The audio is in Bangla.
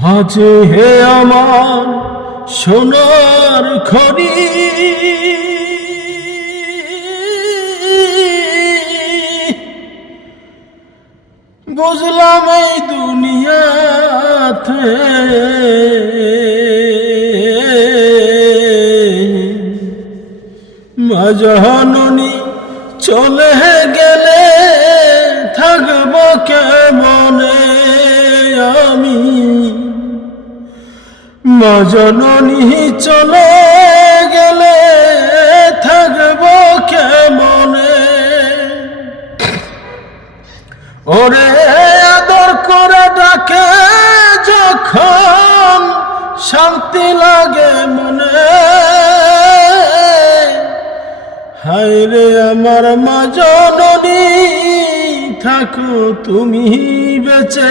মাঝে হে আমার সোনার খনি। বুঝলাম এই দুনিয়াতে মাজননি চলে গেলে থাকব কেমনে আমি? মাজননি চলে গেলে থাকব কেমনে? ওরে আদর করে ডাকে যখন শান্তি লাগে মনে। হায় রে আমার মা থাকো তুমি বেঁচে।